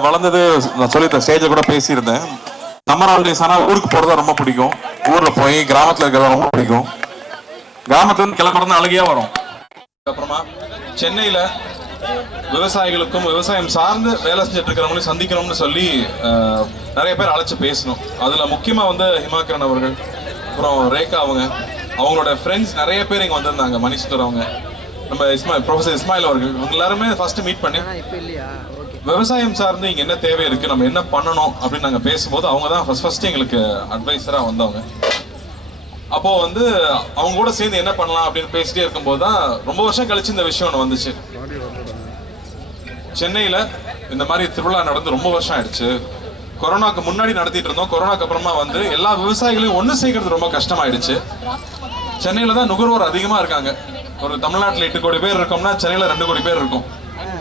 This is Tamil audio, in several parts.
நான் வளர்ந்தது நான் சொல்லியிருந்தேன் ஸ்டேஜில் கூட பேசியிருந்தேன். சம்மர் ஹாலிடேஸ் ஆனால் ஊருக்கு போகிறதா ரொம்ப பிடிக்கும். ஊரில் போய் கிராமத்தில் இருக்கிறதா ரொம்ப பிடிக்கும். கிராமத்துல இருந்து கிளம்புறது அழகியா வரும். அப்புறமா சென்னையில விவசாயிகளுக்கும் விவசாயம் சார்ந்து வேலை செஞ்சுட்டு இருக்கிறவங்களையும் சந்திக்கணும்னு சொல்லி நிறைய பேர் அழைச்சி பேசணும். அதுல முக்கியமா வந்து ஹிமாக்கிரன் அவர்கள் அப்புறம் ரேகா அவங்க அவங்களோட ஃப்ரெண்ட்ஸ் நிறைய பேர் இங்கே வந்திருந்தாங்க மணிஷ்கர் அவங்க நம்ம இஸ்மாயில் ப்ரொஃபசர் இஸ்மாயில் அவர்கள். இவங்க எல்லாருமே ஃபர்ஸ்ட் மீட் பண்ணி விவசாயம் சார்ந்து இங்கே என்ன தேவை இருக்கு நம்ம என்ன பண்ணணும் அப்படின்னு நாங்கள் பேசும்போது அவங்க தான் ஃபர்ஸ்ட் ஃபர்ஸ்ட் எங்களுக்கு அட்வைஸராக வந்தவங்க. அப்போ வந்து அவங்க கூட சேர்ந்து என்ன பண்ணலாம் அப்படின்னு பேசிட்டே இருக்கும்போது தான் ரொம்ப வருஷம் கழிச்சு இந்த விஷயம் ஒன்று வந்துச்சு. சென்னையில் இந்த மாதிரி திருவிழா நடந்து ரொம்ப வருஷம் ஆயிடுச்சு. கொரோனாக்கு முன்னாடி நடத்திட்டு இருந்தோம். கொரோனாக்கு அப்புறமா வந்து எல்லா விவசாயிகளையும் ஒன்று சேர்க்கறது ரொம்ப கஷ்டமாயிடுச்சு. சென்னையில் தான் நுகர்வோர் அதிகமாக இருக்காங்க. ஒரு தமிழ்நாட்டில் எட்டு கோடி பேர் இருக்கோம்னா சென்னையில் ரெண்டு கோடி பேர் இருக்கும்.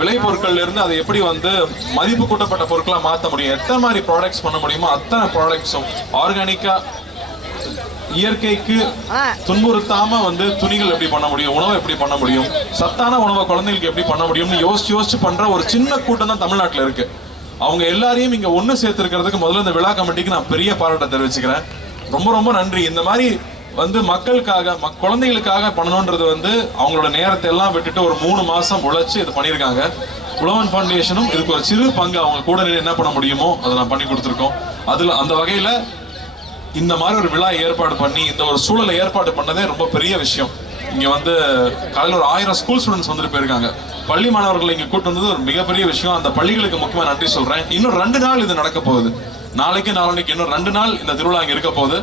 விளைபொருட்கள்ல இருந்து அதை எப்படி வந்து மதிப்பு கூட்டப்பட்ட பொருட்களா மாத்த முடியும்? எத்தனை மாதிரி ப்ராடக்ட்ஸ் பண்ண முடியுமோ அத்தனை ப்ராடக்ட்ஸும் ஆர்கானிக்கா இயற்கைக்கு துன்புறுத்தாம வந்து துணிகள் எப்படி பண்ண முடியும்? உணவை எப்படி பண்ண முடியும்? சத்தான உணவை குழந்தைகளுக்கு எப்படி பண்ண முடியும்னு யோசிச்சு யோசிச்சு பண்ற ஒரு சின்ன கூட்டம் தான் தமிழ்நாட்டுல இருக்கு. அவங்க எல்லாரையும் இங்க ஒண்ணு சேர்த்திருக்கிறதுக்கு முதல்ல இந்த விழா கமிட்டிக்கு நான் பெரிய பாராட்ட தெரிவிச்சுக்கிறேன். ரொம்ப ரொம்ப நன்றி. இந்த மாதிரி வந்து மக்களுக்காக மக்- குழந்தைகளுக்காக பண்ணணுன்றது வந்து அவங்களோட நேரத்தை எல்லாம் விட்டுட்டு ஒரு மூணு மாசம் உழைச்சு இது பண்ணியிருக்காங்க. உழவன் ஃபவுண்டேஷனும் இதுக்கு ஒரு சிறு பங்கு அவங்க கூட நின்னு என்ன பண்ண முடியுமோ அதை நான் பண்ணி கொடுத்துருக்கோம். அதில் அந்த வகையில் இந்த மாதிரி ஒரு விழா ஏற்பாடு பண்ணி இந்த ஒரு சூழலை ஏற்பாடு பண்ணதே ரொம்ப பெரிய விஷயம். இங்கே வந்து காலையில் ஒரு ஆயிரம் ஸ்கூல் ஸ்டூடெண்ட்ஸ் வந்துட்டு போயிருக்காங்க. பள்ளி மாணவர்களை இங்கே கூட்டு வந்தது ஒரு மிகப்பெரிய விஷயம். அந்த பள்ளிகளுக்கு முக்கியமாக நன்றி சொல்கிறேன் இன்னும் ரெண்டு நாள் இது நடக்க போகுது. நாளைக்கு நாளைக்கு இன்னும் ரெண்டு நாள் இந்த திருவிழா அங்கே இருக்க போகுது.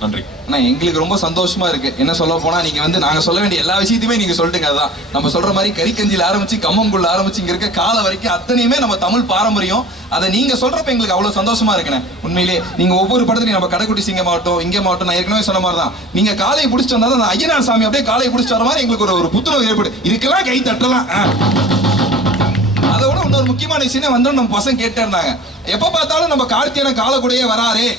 நன்றி. ஆனால் எங்களுக்கு ரொம்ப சந்தோஷமா இருக்கு. என்ன சொல்ல போனா நீங்க வந்து நாங்க சொல்ல வேண்டிய எல்லா விஷயத்தையுமே நீங்க சொல்லிட்டுங்க அதான். நம்ம சொல்ற மாதிரி கறிக்கஞ்சியில் ஆரம்பிச்சு கம்மங்குள்ள ஆரம்பிச்சு இங்க இருக்க காலை வரைக்கும் அத்தனையுமே நம்ம தமிழ் பாரம்பரியம். அதை நீங்க சொல்றப்ப எங்களுக்கு அவ்வளவு சந்தோஷமா இருக்குண்ணே. உண்மையிலே நீங்க ஒவ்வொரு படத்துலையும் நம்ம கடைக்குட்டி சிங்க மாவட்டம் இங்கே மாவட்டம் நான் ஏற்கனவே சொன்ன மாதிரி தான். நீங்க காலையை பிடிச்சிட்டு வந்தா அந்த ஐயனார் சாமி அப்படியே காலையை பிடிச்சிட்டு வர மாதிரி எங்களுக்கு ஒரு ஒரு புத்துணர்வு ஏற்படு இதுக்கெல்லாம் கை தட்டலாம். ஆ. அதை விட இன்னொரு முக்கியமான விஷயம் வந்து நம்ம பசங்க கேட்டே இருந்தாங்க. எப்ப பார்த்தாலும் நம்ம கார்த்தியான காலக்கூடையே வராரே.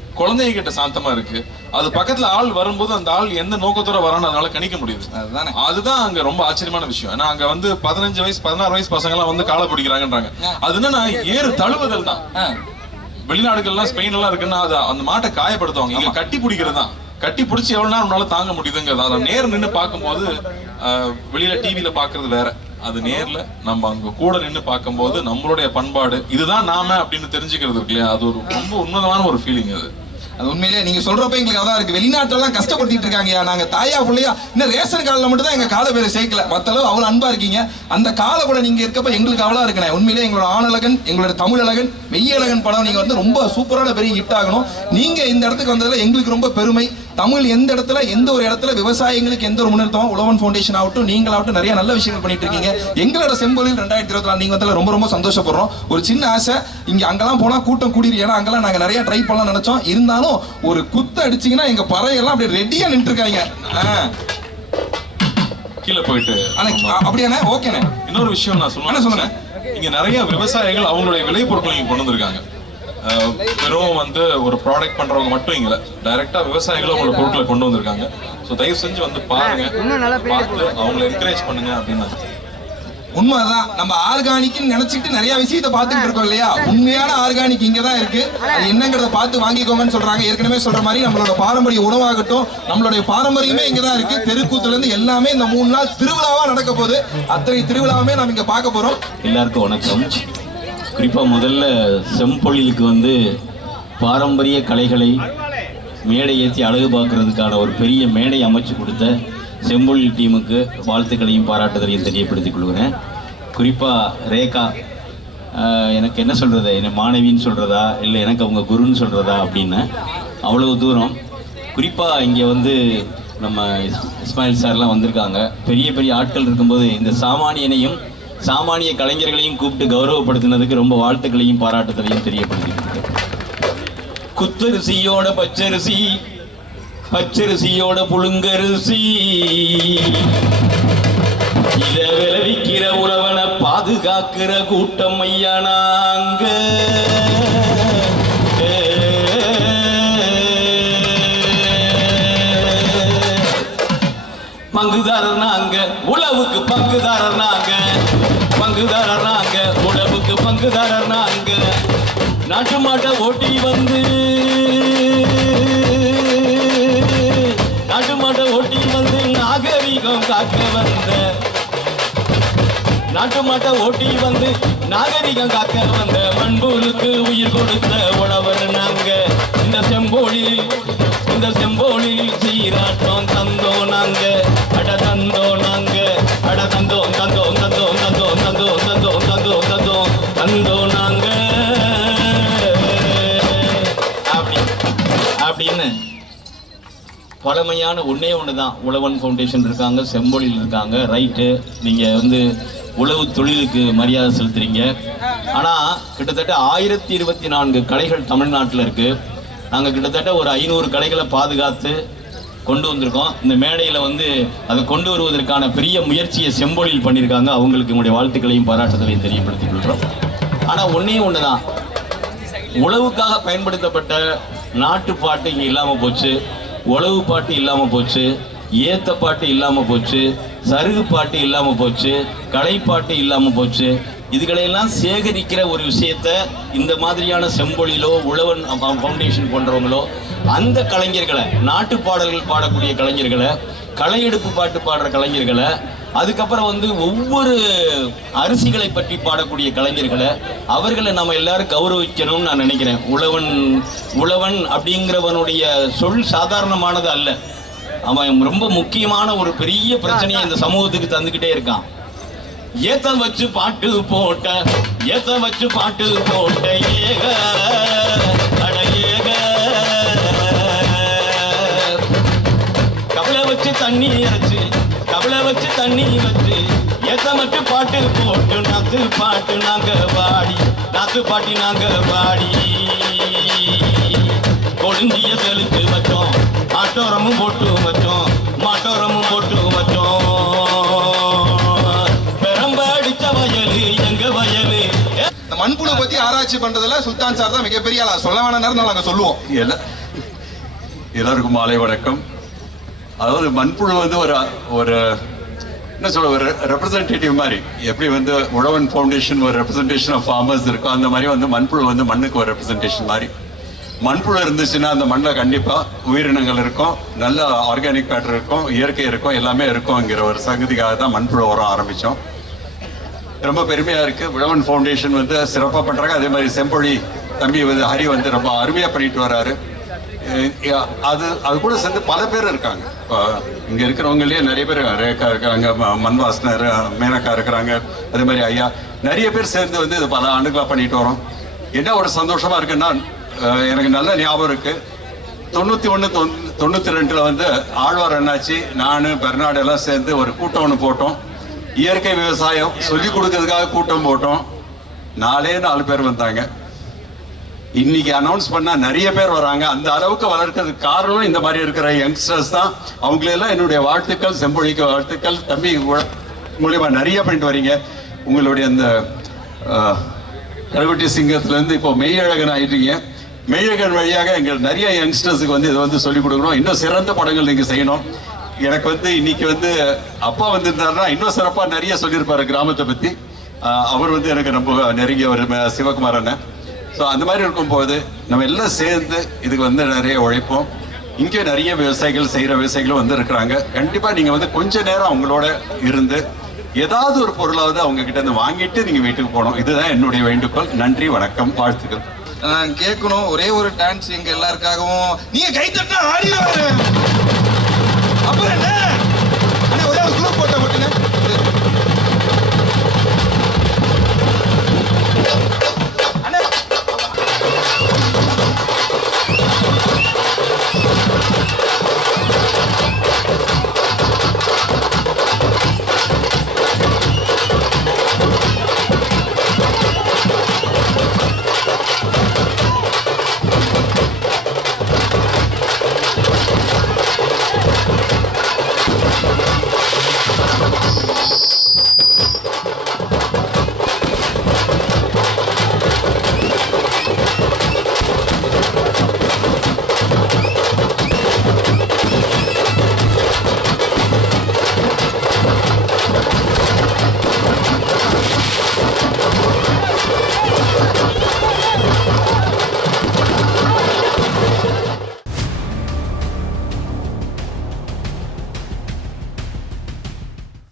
குழந்தைங்க கிட்ட சாந்தமா இருக்கு. அது பக்கத்துல ஆள் வரும்போது அந்த ஆள் எந்த நோக்கத்தோட வரான்னு அதனால கணிக்க முடியுது. அதுதானே. அதுதான் அங்க ரொம்ப ஆச்சரியமான விஷயம். ஏன்னா அங்க வந்து பதினஞ்சு வயசு பதினாறு வயசு பசங்க எல்லாம் வந்து காலை பிடிக்கிறாங்கன்றாங்க. அது என்னன்னா ஏறு தழுவுதல் தான். வெளிநாடுகள்லாம் ஸ்பெயின் எல்லாம் இருக்குன்னா அது அந்த மாட்டை காயப்படுத்துவாங்க. இங்க கட்டி பிடிக்கிறது தான். கட்டி பிடிச்சி எவ்வளவு நேரம் உன்னால தாங்க முடியுதுங்கிறது. அதை நேர் நின்று பார்க்கும்போது வெளியில டிவியில பாக்குறது வேற. அது நேர்ல நம்ம அங்க கூட நின்று பார்க்கும்போது நம்மளுடைய பண்பாடு இதுதான் நாம அப்படின்னு தெரிஞ்சுக்கிறது இருக்கு இல்லையா? அது ஒரு ரொம்ப உன்னதமான ஒரு ஃபீலிங் அது. அது உண்மையிலேயே நீங்க சொல்றப்ப எங்களுக்கு அதான் இருக்கு. வெளிநாட்டுலாம் கஷ்டப்படுத்திட்டு இருக்காங்கயா நாங்க தாயா பிள்ளையா. இன்னும் ரேஷன் காலில் மட்டும் தான் எங்க கால பேரை சேர்க்கல. மத்தளவு அவ்வளவு அன்பா இருக்கீங்க. அந்த காலை கூட நீங்க இருக்கப்ப எங்களுக்கு அவ்வளவு இருக்கணும் உண்மையிலேயே எங்களோட ஆணழகன் எங்களோட தமிழ் அழகன் மெய்யழகன் படம் நீங்க வந்து ரொம்ப சூப்பரான பெரிய ஹிட் ஆகணும். நீங்க இந்த இடத்துக்கு வந்ததுல எங்களுக்கு ரொம்ப பெருமை. தமிழ் எந்த இடத்துல எந்த ஒரு இடத்துல விவசாயிகளுக்கு எந்த ஒரு முன்னெடுத்தோம் உழவன் ஃபவுண்டேஷன் ஆகட்டும் நீங்களாகட்டும் நிறைய நல்ல விஷயங்கள் பண்ணிட்டு இருக்கீங்க. எங்களோட செம்பொழில் ரெண்டாயிரத்தி இருபத்தி நாலு நீங்க வந்ததுல ரொம்ப ரொம்ப சந்தோஷப்படுறோம். ஒரு சின்ன ஆசை இங்க அங்கெல்லாம் போனா கூட்டம் கூடிரு. ஏன்னா அங்கெல்லாம் நாங்க நிறைய ட்ரை பண்ணலாம் நினைச்சோம். இருந்தாலும் ஒரு குத்து அடிச்சீங்கன்னா எங்க பறையெல்லாம் அப்படியே ரெடியா நின்று இருக்காங்க. கீழே போயிட்டு அப்படியாண்ணே? ஓகேண்ணே. இன்னொரு விஷயம் நான் சொல்லணும். சொல்லுங்க. இங்க நிறைய விவசாயிகள் அவங்களுடைய விளை பொருட்களை இங்க கொண்டு வந்திருக்காங்க. வெறும் வந்து ஒரு ப்ராடக்ட் பண்றவங்க மட்டும் இங்க இல்ல டைரக்டா விவசாயிகளும் அவங்களோட பொருட்களை கொண்டு வந்திருக்காங்க. ஸோ தயவு செஞ்சு வந்து பாருங்க. பார்த்து அவங்களை என்கரேஜ் பண்ணுங்க அப்படின்னு உண்மைதான். நம்ம ஆர்கானிக்னு நினைச்சிட்டு நிறைய விஷயத்த பார்த்துட்டு இருக்கோம் இல்லையா? உண்மையான ஆர்கானிக் இங்க தான் இருக்கு அது என்னங்கிறத பார்த்து வாங்கிக்கோங்கன்னு சொல்றாங்க. ஏற்கனவே சொல்ற மாதிரி நம்மளோட பாரம்பரிய உணவாகட்டும் நம்மளுடைய பாரம்பரியமே இங்க தான் இருக்கு. தெருக்கூத்துல இருந்து எல்லாமே இந்த மூணு நாள் திருவிழாவா நடக்க போகுது. அத்தனை திருவிழாவுமே நம்ம இங்க பார்க்க போறோம். எல்லாருக்கும் வணக்கம். குறிப்பாக முதல்ல செம்பொழிலுக்கு வந்து பாரம்பரிய கலைகளை மேடை ஏற்றி அழகு பார்க்கறதுக்கான ஒரு பெரிய மேடை அமைச்சு கொடுத்த செம்பொழில் டீமுக்கு வாழ்த்துக்களையும் பாராட்டுதலையும் தெரியப்படுத்திக் கொள்கிறேன். குறிப்பாக ரேகா எனக்கு என்ன சொல்கிறது என்னை மாணவின்னு சொல்கிறதா இல்லை எனக்கு அவங்க குருன்னு சொல்கிறதா அப்படின்னு அவ்வளவு தூரம். குறிப்பாக இங்கே வந்து நம்ம இஸ்- இஸ்மாயில் சார்லாம் வந்திருக்காங்க. பெரிய பெரிய ஆட்கள் இருக்கும்போது இந்த சாமானியனையும் சாமானிய கலைஞர்களையும் கூப்பிட்டு கௌரவப்படுத்தினதுக்கு ரொம்ப வாழ்த்துக்களையும் பாராட்டுதலையும் தெரியப்படுத்திக்கிறேன் குத்தரிசியோட பச்சரிசி பச்சரிசியோட புழுங்கரிசி. இத விளைவிக்கிற உறவனை பாதுகாக்கிற கூட்டம் ஐயா நாங்க. பங்குதாரர் நாங்க உழவுக்கு பங்குதாரர் நாங்க. பங்குதாரர் நாங்க உழவுக்கு பங்குதாரர் நாங்க நாட்டு மாட்டை ஓட்டி வந்து நாட்டு மாட்டை ஓட்டி வந்து நாகரிகம் காக்க வந்த. நாட்டு மாட்டை ஓட்டி வந்து நாகரிகம் காக்க வந்த. மண்புலுக்கு உயிர் கொடுத்த உழவர் நாங்க. இந்த செம்போழில் இந்த செம்போழில் சீராட்டம் தந்தோ நாங்க. அட தந்தோ நாங்க பழமையான ஒன்றே ஒன்று தான் உழவன் ஃபவுண்டேஷன் இருக்காங்க செம்பொழில் இருக்காங்க ரைட்டு நீங்கள் வந்து உழவு தொழிலுக்கு மரியாதை செலுத்துறீங்க. ஆனால் கிட்டத்தட்ட ஆயிரத்தி இருபத்தி நான்கு கடைகள் தமிழ்நாட்டில் இருக்குது நாங்கள் கிட்டத்தட்ட ஒரு ஐநூறு கடைகளை பாதுகாத்து கொண்டு வந்திருக்கோம். இந்த மேடையில் வந்து அதை கொண்டு வருவதற்கான பெரிய முயற்சியை செம்பொழில் பண்ணியிருக்காங்க. அவங்களுக்கு உங்களுடைய வாழ்த்துக்களையும் பாராட்டுதலையும் தெரியப்படுத்திக் கொள்கிறோம் ஆனால் ஒன்றே ஒன்று தான் உழவுக்காக பயன்படுத்தப்பட்ட நாட்டுப்பாட்டு இங்கே இல்லாமல் போச்சு. உழவு பாட்டு இல்லாமல் போச்சு ஏத்த பாட்டு இல்லாமல் போச்சு சருகு பாட்டு இல்லாமல் போச்சு கலைப்பாட்டு இல்லாமல் போச்சு. இதுகளையெல்லாம் சேகரிக்கிற ஒரு விஷயத்த இந்த மாதிரியான செம்பொழிலோ உழவன் ஃபவுண்டேஷன் போன்றவங்களோ அந்த கலைஞர்களை நாட்டு பாடல்கள் பாடக்கூடிய கலைஞர்களை களையெடுப்பு பாட்டு பாடுற கலைஞர்களை அதுக்கப்புறம் வந்து ஒவ்வொரு அரிசிகளை பற்றி பாடக்கூடிய கலைஞர்களை அவர்களை நம்ம எல்லாரும் கௌரவிக்கணும்னு நான் நினைக்கிறேன். உழவன் உழவன் அப்படிங்கிறவனுடைய சொல் சாதாரணமானது அல்ல. அவன் ரொம்ப முக்கியமான ஒரு பெரிய பிரச்சனையை இந்த சமூகத்துக்கு தந்துக்கிட்டே இருக்கான். ஏத்த வச்சு பாட்டு போட்ட ஏத்த வச்சு பாட்டு போட்ட ஏக அட கவலை வச்சு தண்ணி இறச்சு கவலை வச்சு தண்ணி வச்சு ஏத்த மட்டும் பாட்டு போட்டு நாத்து பாட்டு நாங்க பாடி நாத்து பாட்டி நாங்க பாடி. கொழுந்திய செலுத்து வச்சோம் மாட்டோரமும் போட்டு வச்சோம் மாட்டோரமும் போட்டு வச்சோம். பெரம்ப அடிச்ச வயலு எங்க வயலு? இந்த மண்புழு பத்தி ஆராய்ச்சி பண்றதுல சுல்தான் சார் தான் மிகப்பெரிய ஆளா. சொல்ல வேணாம் நேரம் நாங்க சொல்லுவோம். எல்லா எல்லாருக்கும் மாலை வணக்கம். அதாவது மண்புழு வந்து ஒரு ஒரு என்ன சொல்ல ஒரு ரெப்ரசன்டேட்டிவ் மாதிரி. எப்படி வந்து உழவன் ஃபவுண்டேஷன் ஒரு ரெப்ரசன்டேஷன் ஆஃப் ஃபார்மர்ஸ் இருக்கோ அந்த மாதிரி வந்து மண்புழு வந்து மண்ணுக்கு ஒரு ரெப்ரசன்டேஷன் மாதிரி. மண்புழு இருந்துச்சுன்னா அந்த மண்ணில் கண்டிப்பாக உயிரினங்கள் இருக்கும் நல்ல ஆர்கானிக் பேட்டர் இருக்கும் இயற்கை இருக்கும் எல்லாமே இருக்கும்ங்கிற ஒரு சங்கதிக்காக தான் மண்புழு உரம் ஆரம்பித்தோம். ரொம்ப பெருமையாக இருக்குது உழவன் ஃபவுண்டேஷன் வந்து சிறப்பாக பண்ணுறாங்க அதே மாதிரி செம்பொழி தம்பி வந்து ஹரி வந்து ரொம்ப அருமையாக பண்ணிட்டு வராரு அது அது கூட சேர்ந்து பல பேர் இருக்காங்க. இப்போ இங்கே இருக்கிறவங்களே நிறைய பேர் ரேகா இருக்காங்க ம- மேனக்கா இருக்கிறாங்க அதே மாதிரி ஐயா. நிறைய பேர் சேர்ந்து வந்து இது பல ஆண்டுகளாக பண்ணிட்டு வரோம். என்ன ஒரு சந்தோஷமா இருக்குன்னா எனக்கு நல்ல ஞாபகம் இருக்கு. தொண்ணூற்றி ஒன்று தொண் தொண்ணூற்றி ரெண்டில் வந்து ஆழ்வார் அண்ணாச்சி நான் பெர்னாடு எல்லாம் சேர்ந்து ஒரு கூட்டம் ஒன்று போட்டோம். இயற்கை விவசாயம் சொல்லி கொடுக்கறதுக்காக கூட்டம் போட்டோம். நாலே நாலு பேர் வந்தாங்க. இன்னைக்கு அனௌன்ஸ் பண்ணா நிறைய பேர் வராங்க. அந்த அளவுக்கு வளர்க்கறதுக்கு காரணம் இந்த மாதிரி இருக்கிற யங்ஸ்டர்ஸ் தான். அவங்களெல்லாம் என்னுடைய வாழ்த்துக்கள் செம்பொழிக்கு வாழ்த்துக்கள். தம்பி மூலியமா நிறைய பண்ணிட்டு வரீங்க. உங்களுடைய அந்த அஹ், கருவட்டி சிங்கத்துல இருந்து இப்போ மெய்யழகன் ஆயிட்டீங்க. மெய்யழகன் வழியாக எங்கள் நிறைய யங்ஸ்டர்ஸுக்கு வந்து இதை வந்து சொல்லிக் கொடுக்கணும் இன்னும் சிறந்த படங்கள் நீங்க செய்யணும். எனக்கு வந்து இன்னைக்கு வந்து அப்பா வந்திருந்தாருன்னா இன்னும் சிறப்பா நிறைய சொல்லியிருப்பாரு கிராமத்தை பத்தி. அவர் வந்து எனக்கு ரொம்ப நெருங்கிய ஒரு சிவகுமார் அண்ணன். ஸோ அந்த மாதிரி இருக்கும்போது நம்ம எல்லாம் சேர்ந்து இதுக்கு வந்து நிறைய உழைப்போம். இங்கே நிறைய விவசாயிகள் செய்கிற விவசாயிகளும் வந்து இருக்கிறாங்க. கண்டிப்பாக நீங்கள் வந்து கொஞ்ச நேரம் அவங்களோட இருந்து ஏதாவது ஒரு பொருளாவது அவங்க கிட்ட இருந்து வாங்கிட்டு நீங்கள் வீட்டுக்கு போகணும். இதுதான் என்னுடைய வேண்டுகோள். நன்றி வணக்கம் வாழ்த்துக்கள். நான் கேட்கணும். ஒரே ஒரு டான்ஸ் எங்கள் எல்லாருக்காகவும். நீங்கள் கை தட்டினா ஆடிடுவாரு.